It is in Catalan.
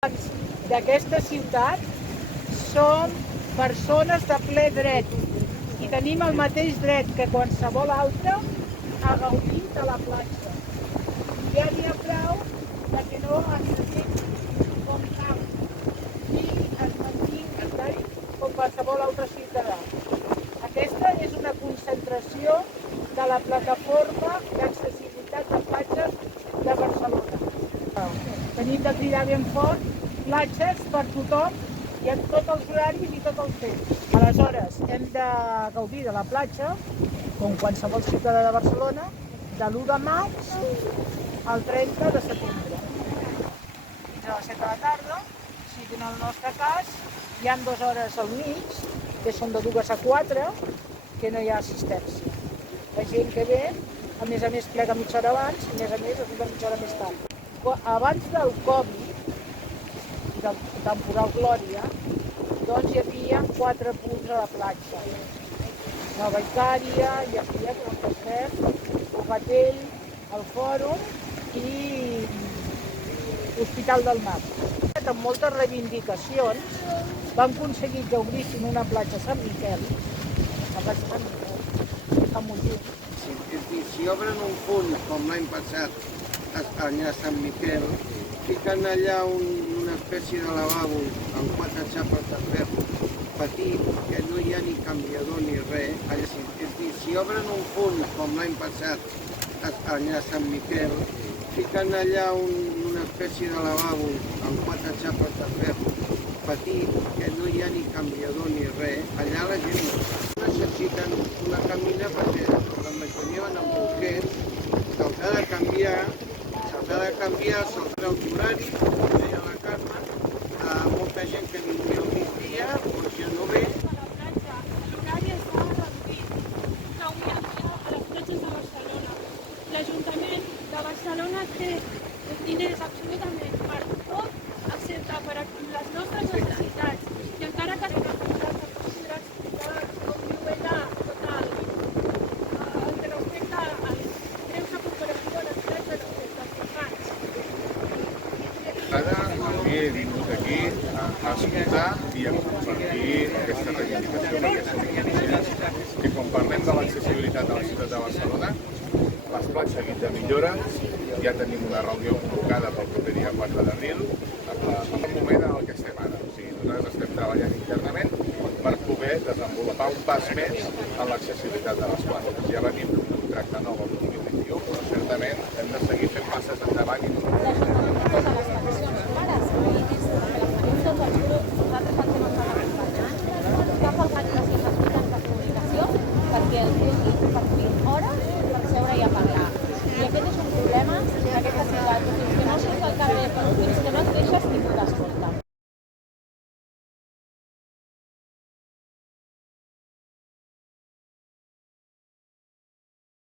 d'aquesta ciutat som persones de ple dret i tenim el mateix dret que qualsevol altre a gaudir de la platja. Ja n'hi ha prou que no ens sentim com cal i ens mantinguin tal com qualsevol altre ciutadà. Aquesta és una concentració de la plataforma d'accessibilitat de platges de Barcelona. Tenim de cridar ben fort platges per tothom i en tots els horaris i tots els temps. Aleshores, hem de gaudir de la platja, com qualsevol ciutadà de Barcelona, de l'1 de maig al 30 de setembre. Fins a les 7 de la tarda, si en el nostre cas, hi ha 2 hores al mig, que són de 2 a 4, que no hi ha assistència. La gent que ve, a més plega mitja hora abans i a més arriba mitja hora més tard. Abans del Covid, del temporal Glòria, doncs hi havia 4 punts a la platja. Nova Icària, hi havia Montesfert, Bogatell, el Fòrum i l'Hospital del Mar. Amb moltes reivindicacions vam aconseguir que obrissin una platja a Sant Miquel, a Sant Miquel, que fa molt lluny. És dir, si obren un punt com l'any passat allà a Sant Miquel, fiquen allà una espècie de lavabo amb 4 xapes de ferro petit, que no hi ha ni canviador ni res. És dir, si obren un punt com l'any passat allà a Sant Miquel, fiquen allà una espècie de lavabo amb 4 xapes de ferro petit, que no hi ha ni canviador ni res. Allà la gent necessiten una camina perquè la majoria van amb bolquers, s'haurà de canviar, s'haurà l'horari, com deia la Carme, molta gent que vingui al migdia, doncs ja no ve. A la platja, l'horari està reduït. L'obligació a les platges de Barcelona. L'Ajuntament de Barcelona té diners absolutament per tot, excepte per les nostres necessitats. I encara que tenen contracte per podrà explicar com viu ella total. El que respecta als greus de comparació a les platges respecte als infants. Ara he vingut aquí a escoltar i a compartir aquesta reivindicació, perquè som conscients que quan parlem de l'accessibilitat a la ciutat de Barcelona, les platges seguit de millora. Ja tenim una reunió convocada pel proper dia 4 d'abril, en el moment en què estem ara. O sigui, nosaltres estem treballant internament per poder desenvolupar un pas més en l'accessibilitat de les platges. Ja venim d'un contracte nou el 2021, però certament hem de seguir fent passes endavant i no